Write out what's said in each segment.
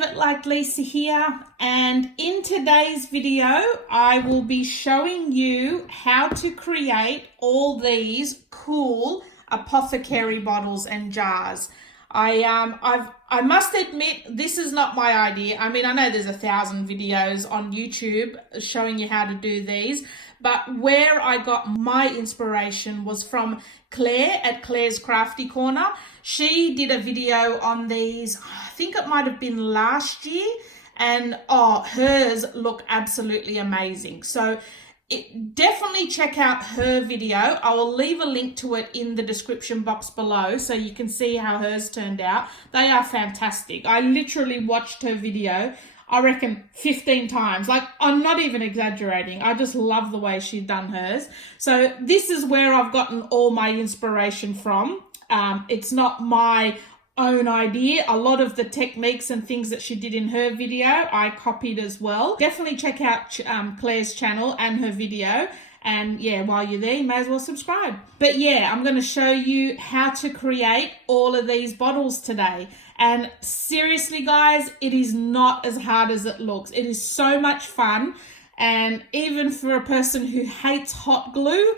Live It Like Lisa here, and in today's video I will be showing you how to create all these cool apothecary bottles and jars. I must admit, this is not my idea. I mean, I know there's 1,000 videos on YouTube showing you how to do these, but where I got my inspiration was from Claire at Claire's Crafty Corner. She did a video on these, I think it might have been last year, and hers look absolutely amazing. So definitely check out her video. I will leave a link to it in the description box below so you can see how hers turned out. They are fantastic. I literally watched her video, I reckon 15 times. Like, I'm not even exaggerating. I just love the way she'd done hers. So this is where I've gotten all my inspiration from. It's not my own idea. A lot of the techniques and things that she did in her video I copied as well. Definitely check out Claire's channel and her video, and yeah, while you're there you may as well subscribe. But yeah, I'm going to show you how to create all of these bottles today, and seriously guys, it is not as hard as it looks. It is so much fun, and even for a person who hates hot glue,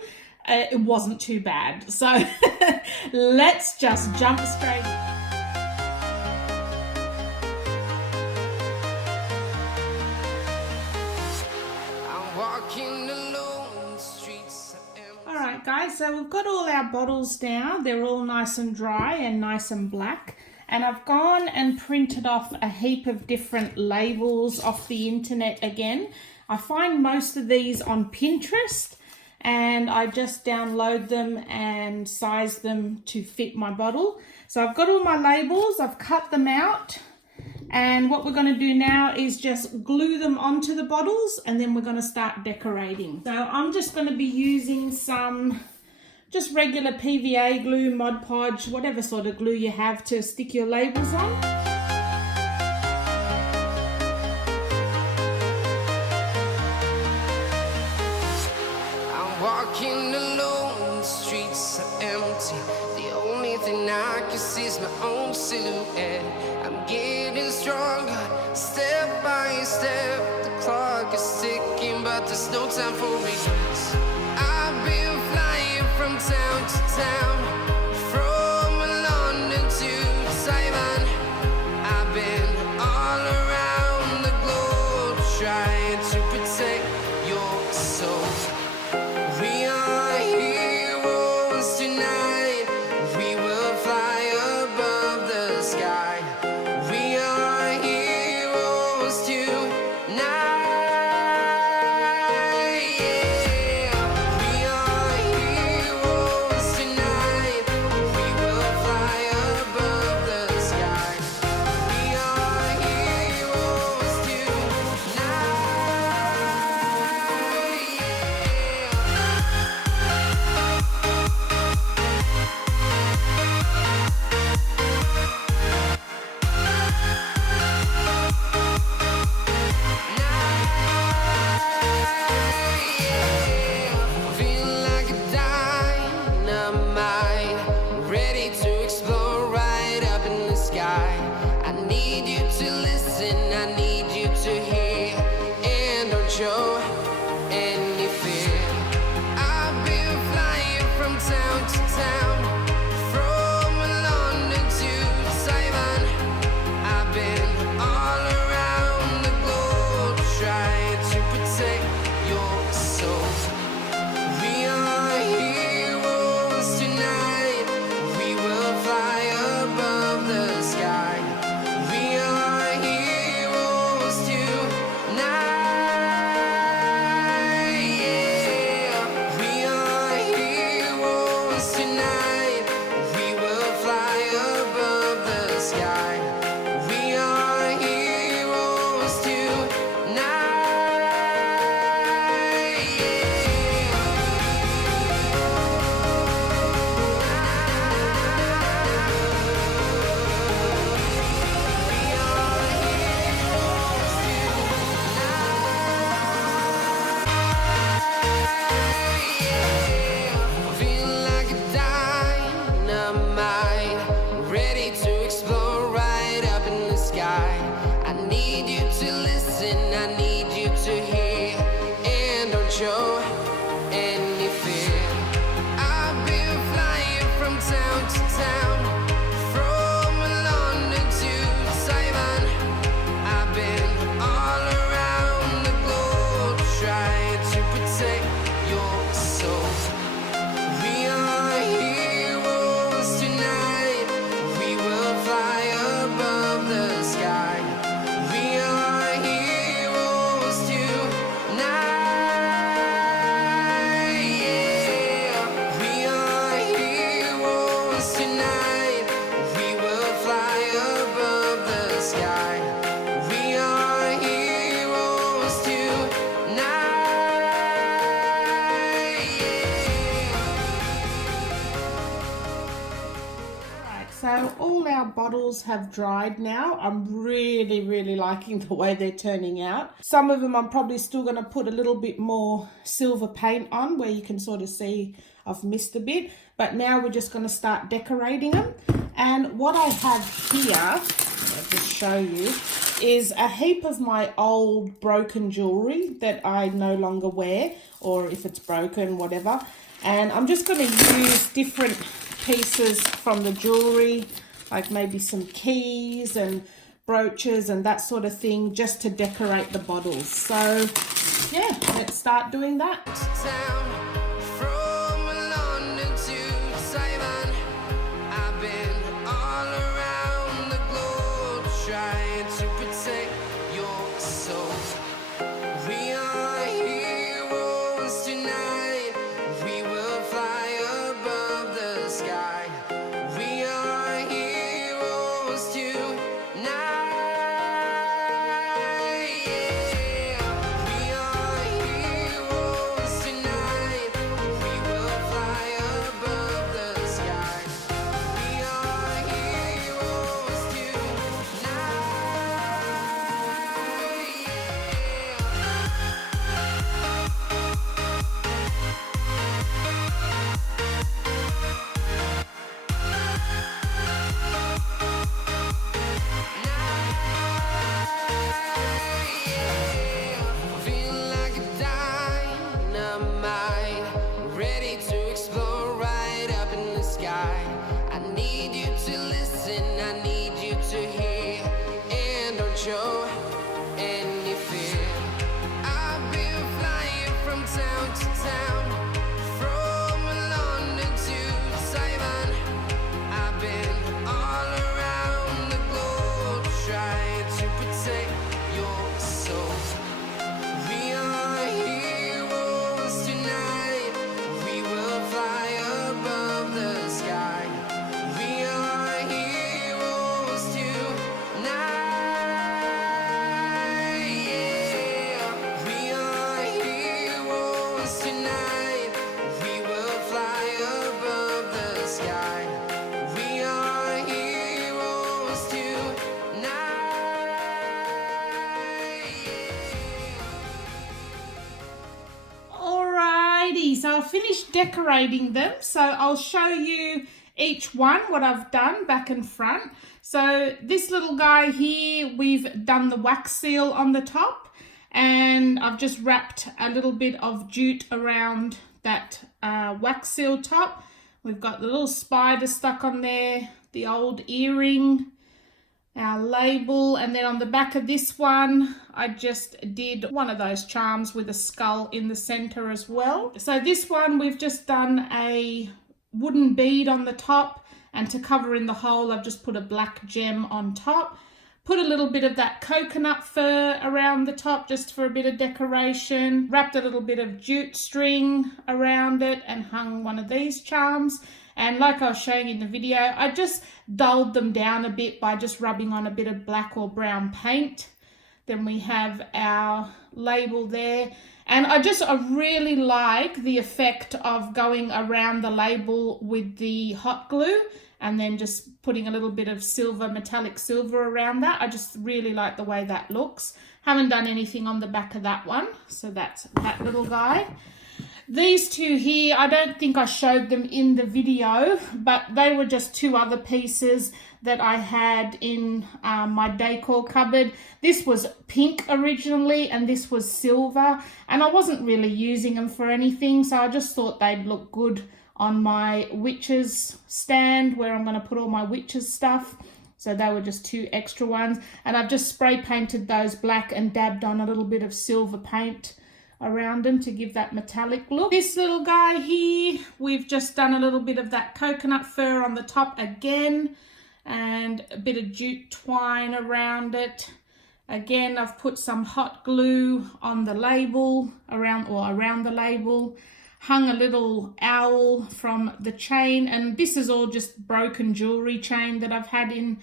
it wasn't too bad. So let's just jump straight in. Alright guys, so we've got all our bottles now. They're all nice and dry and nice and black. And I've gone and printed off a heap of different labels off the internet again. I find most of these on Pinterest, and I just download them and size them to fit my bottle. So I've got all my labels, I've cut them out. And what we're going to do now is just glue them onto the bottles, and then we're going to start decorating. So I'm just going to be using some just regular PVA glue, Mod Podge, whatever sort of glue you have to stick your labels on. I'm walking alone, the streets are empty. The only thing I can see is my own silhouette. I'm getting stronger, step by step. The clock is ticking, but there's no time for regrets. I've been flying from town to town, from London to Taiwan. I've been all around the globe, trying to protect your soul. We are heroes tonight. We will fly above the sky. We are heroes tonight. Yeah. We are heroes tonight. We will fly above the sky. We are heroes tonight. Feel like a dynamite, ready to explode right up in the sky. I need you to listen, I need you to hear, and don't show any fear. I've been flying from town to town, from London to Taiwan. I've been all around the globe, trying to protect your soul. We are heroes tonight. We will fly above the sky. We are heroes bottles have dried now. I'm really liking the way they're turning out. Some of them I'm probably still going to put a little bit more silver paint on where you can sort of see I've missed a bit. But now we're just going to start decorating them. And what I have here, I'll just show you, is a heap of my old broken jewelry that I no longer wear, or if it's broken, whatever. And I'm just going to use different pieces from the jewelry, like maybe some keys and brooches and that sort of thing, just to decorate the bottles. So yeah, let's start doing that. So I've finished decorating them, so I'll show you each one what I've done back and front. So this little guy here, we've done the wax seal on the top, and I've just wrapped a little bit of jute around that wax seal top. We've got the little spider stuck on there, the old earring, our label, and then on the back of this one I just did one of those charms with a skull in the center as well. So this one we've just done a wooden bead on the top, and to cover in the hole I've just put a black gem on top. Put a little bit of that coconut fur around the top just for a bit of decoration. Wrapped a little bit of jute string around it and hung one of these charms. And like I was showing in the video, I just dulled them down a bit by just rubbing on a bit of black or brown paint. Then we have our label there. And I really like the effect of going around the label with the hot glue and then just putting a little bit of silver, metallic silver around that. I just really like the way that looks. Haven't done anything on the back of that one. So that's that little guy. These two here, I don't think I showed them in the video, but they were just two other pieces that I had in my decor cupboard. This was pink originally and this was silver, and I wasn't really using them for anything, so I just thought they'd look good on my witches stand where I'm going to put all my witches stuff. So they were just two extra ones, and I've just spray painted those black and dabbed on a little bit of silver paint around them to give that metallic look. This little guy here, we've just done a little bit of that coconut fur on the top again, and a bit of jute twine around it. Again, I've put some hot glue on the label, around the label, hung a little owl from the chain, and this is all just broken jewelry chain that I've had in,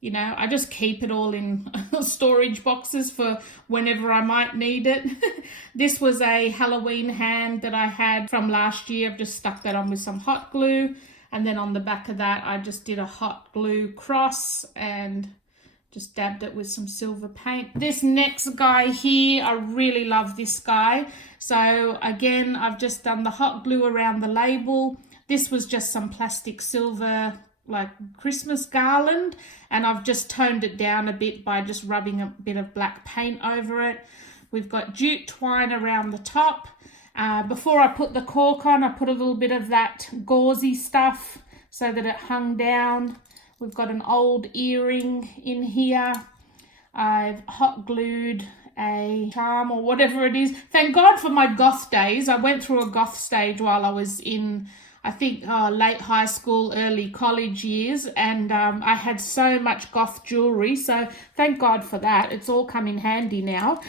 you know, I just keep it all in storage boxes for whenever I might need it. This was a Halloween hand that I had from last year. I've just stuck that on with some hot glue. And then on the back of that, I just did a hot glue cross and just dabbed it with some silver paint. This next guy here, I really love this guy. So again, I've just done the hot glue around the label. This was just some plastic silver like Christmas garland, and I've just toned it down a bit by just rubbing a bit of black paint over it. We've got jute twine around the top. Before I put the cork on, I put a little bit of that gauzy stuff so that it hung down. We've got an old earring in here. I've hot glued a charm or whatever it is. Thank God for my goth days. I went through a goth stage while I was in, I think, late high school, early college years, and I had so much goth jewelry, so thank God for that. It's all come in handy now.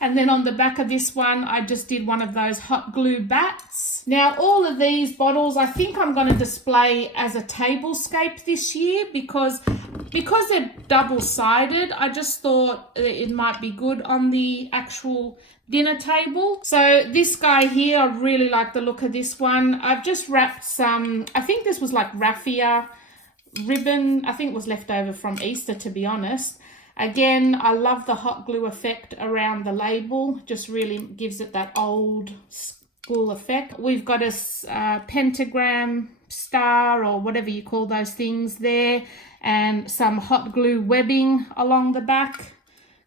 And then on the back of this one, I just did one of those hot glue bats. Now, all of these bottles, I think I'm going to display as a tablescape this year because they're double-sided. I just thought it might be good on the actual dinner table. So this guy here, I really like the look of this one. I've just wrapped some, I think this was like raffia ribbon. I think it was left over from Easter, to be honest. Again, I love the hot glue effect around the label. Just really gives it that old school effect. We've got a pentagram star or whatever you call those things there, and some hot glue webbing along the back.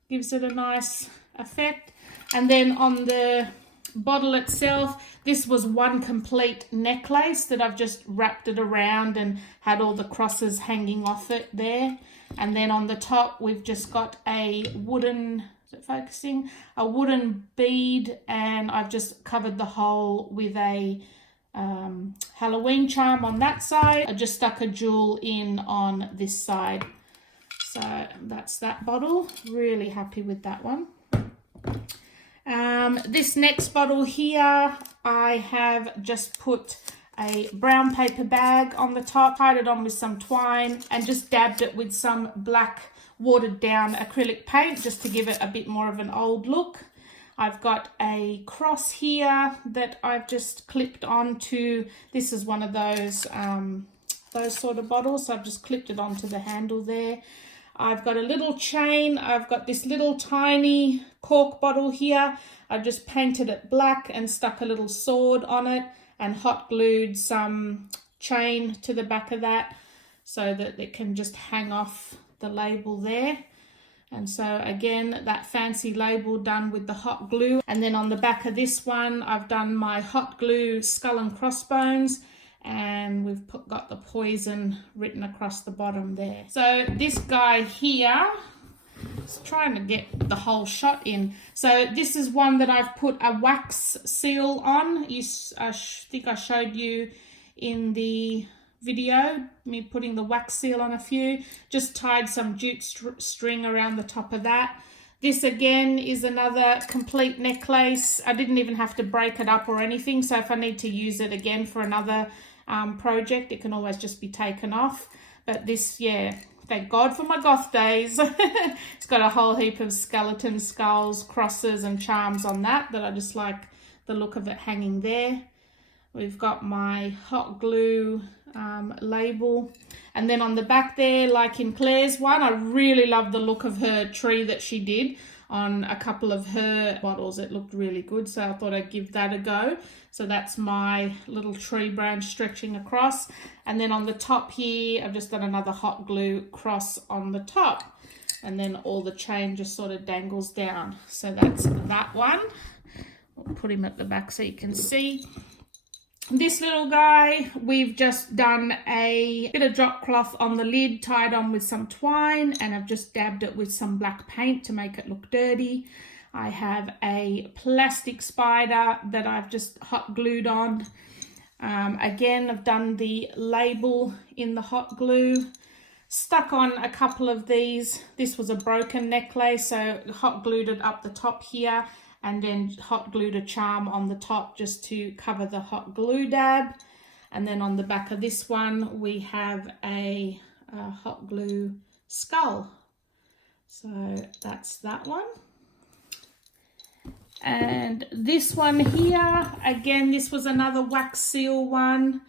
Gives it a nice effect. And then on the bottle itself, this was one complete necklace that I've just wrapped it around and had all the crosses hanging off it there. And then on the top, we've just got a wooden, is it focusing? A wooden bead, and I've just covered the hole with a Halloween charm on that side. I just stuck a jewel in on this side. So that's that bottle. Really happy with that one. This next bottle here, I have just put a brown paper bag on the top, tied it on with some twine, and just dabbed it with some black watered down acrylic paint just to give it a bit more of an old look. I've got a cross here that I've just clipped onto. This is one of those sort of bottles, so I've just clipped it onto the handle there. I've got a little chain. I've got this little tiny cork bottle here. I've just painted it black and stuck a little sword on it and hot glued some chain to the back of that so that it can just hang off the label there. And so again, that fancy label done with the hot glue. And then on the back of this one, I've done my hot glue skull and crossbones, and we've got the poison written across the bottom there. So this guy here, just trying to get the whole shot in. So this is one that I've put a wax seal on. I think I showed you in the video, me putting the wax seal on a few. Just tied some jute string around the top of that. This again is another complete necklace. I didn't even have to break it up or anything. So if I need to use it again for another project, it can always just be taken off. But this, yeah, thank God for my goth days. It's got a whole heap of skeleton skulls, crosses and charms on that I just like the look of it hanging there. We've got my hot glue label, and then on the back there, like in Claire's one, I really love the look of her tree that she did on a couple of her bottles. It looked really good, so I thought I'd give that a go. So that's my little tree branch stretching across, and then on the top here I've just done another hot glue cross on the top, and then all the chain just sort of dangles down. So that's that one. I'll put him at the back so you can see. This little guy, we've just done a bit of drop cloth on the lid, tied on with some twine, and I've just dabbed it with some black paint to make it look dirty. I have a plastic spider that I've just hot glued on. Again, I've done the label in the hot glue. Stuck on a couple of these. This was a broken necklace, so hot glued it up the top here, and then hot glued a charm on the top just to cover the hot glue dab. And then on the back of this one, we have a hot glue skull. So that's that one. And this one here, again, this was another wax seal one.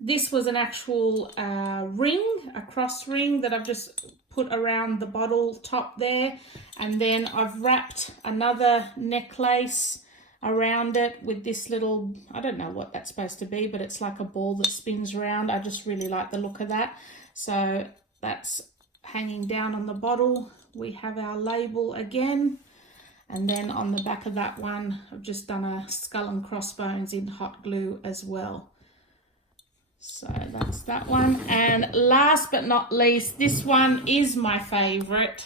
This was an actual ring, a cross ring that I've just put around the bottle top there. And then I've wrapped another necklace around it with this little, I don't know what that's supposed to be, but it's like a ball that spins around. I just really like the look of that. So that's hanging down on the bottle. We have our label again. And then on the back of that one, I've just done a skull and crossbones in hot glue as well. So that's that one. And last but not least, this one is my favorite.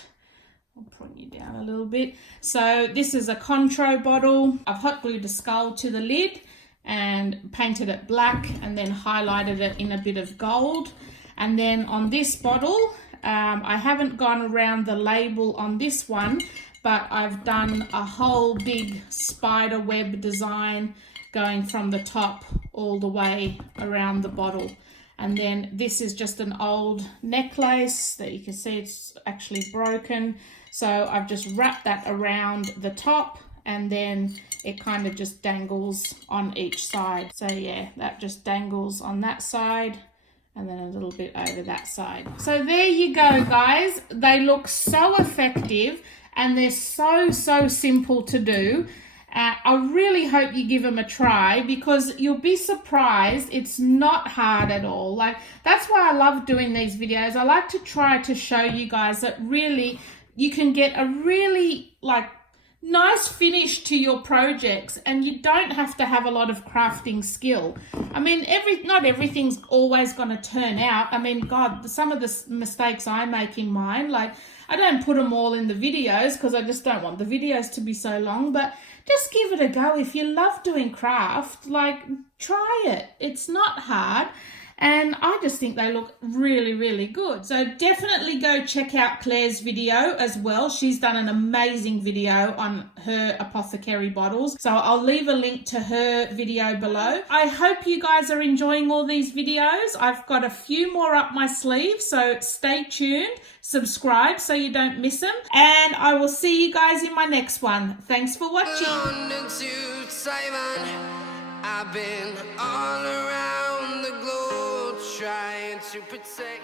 I'll point you down a little bit. So this is a Contro bottle. I've hot glued a skull to the lid and painted it black and then highlighted it in a bit of gold. And then on this bottle, I haven't gone around the label on this one, but I've done a whole big spider web design going from the top all the way around the bottle. And then this is just an old necklace that you can see it's actually broken. So I've just wrapped that around the top and then it kind of just dangles on each side. So yeah, that just dangles on that side and then a little bit over that side. So there you go, guys. They look so effective and they're so simple to do. I really hope you give them a try because you'll be surprised. It's not hard at all. Like, that's why I love doing these videos. I like to try to show you guys that really you can get a really like nice finish to your projects and you don't have to have a lot of crafting skill. I mean, not everything's always going to turn out. I mean, God, some of the mistakes I make in mine, like I don't put them all in the videos because I just don't want the videos to be so long, but just give it a go. If you love doing craft, like try it. It's not hard. And I just think they look really good. So definitely go check out Claire's video as well. She's done an amazing video on her Apothecary bottles. So I'll leave a link to her video below. I hope you guys are enjoying all these videos. I've got a few more up my sleeve, so stay tuned. Subscribe so you don't miss them. And I will see you guys in my next one. Thanks for watching. London to Taiwan, I've been all around the globe trying to protect